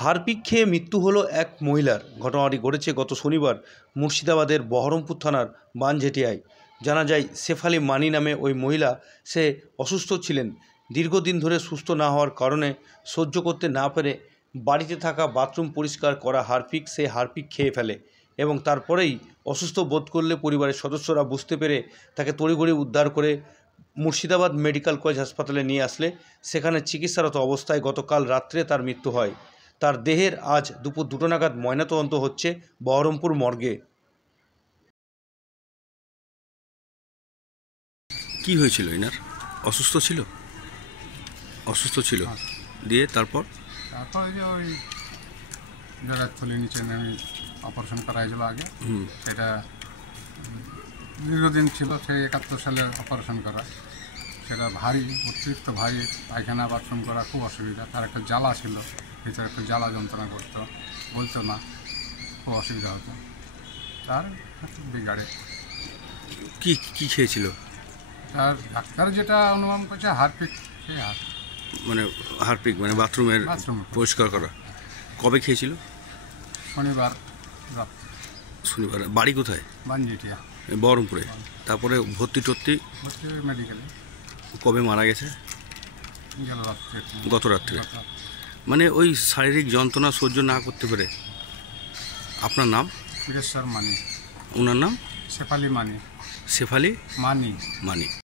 Harpic খেয়ে মৃত্যু হলো এক মহিলার। ঘটনাটি ঘটেছে গত শনিবার মুর্শিদাবাদের বহরমপুর থানার বানজেটিয়ায়। জানা যায়, শেফালি মানি নামে ওই মহিলা সে অসুস্থ ছিলেন। দীর্ঘদিন ধরে সুস্থ না হওয়ার কারণে সহ্য করতে না পেরে বাড়িতে থাকা বাথরুম পরিষ্কার করা হারপিক খেয়ে ফেলে এবং তারপরেই অসুস্থ বোধ করলে পরিবারের সদস্যরা বুঝতে পেরে তাকে তড়িঘড়ি উদ্ধার করে মুর্শিদাবাদ মেডিকেল কলেজ হাসপাতালে নিয়ে আসলে সেখানে চিকিৎসারত অবস্থায় গতকাল রাত্রে তার মৃত্যু হয়। তার দেহের আজ দুপুর 2টো নাগাদ ময়নাতদন্ত হচ্ছে বহরমপুর মর্গে। কি হয়েছিল? এনার অসুস্থ ছিল দিয়ে তারপর যে ওই জায়গায় থলি নিচে আমি অপারেশন করা হয়েছিল আগে, সেটা দীর্ঘদিন ছিল, সেই 71 সালে অপারেশন করা। সেটা ভারী, অতিরিক্ত ভারী, পায়খানা বাথরুম করা খুব অসুবিধা। তার একটা জ্বালা ছিল, ভিতরে একটু জ্বালা যন্ত্রণা করতো, বলতো না, খুব অসুবিধা হতো। তার বিগাড়ে কি খেয়েছিল? তার ডাক্তার যেটা অনুমান করছে হারপিক, সেই হারপিক মানে বাথরুমের পরিষ্কার করা। কবে খেয়েছিল? শনিবার রাত। শনিবার। বাড়ি কোথায়? বানজেটিয়া, বহরমপুরে। তারপরে ভর্তি মেডিকেলে। কবে মারা গেছে? গেল রাত্রে, গত রাত্রে। মানে ওই শারীরিক যন্ত্রণা সহ্য না করতে পেরে। আপনার নাম? বীরেশ্বর মানি। ওনার নাম? শেফালি মানি। শেফালি মানি।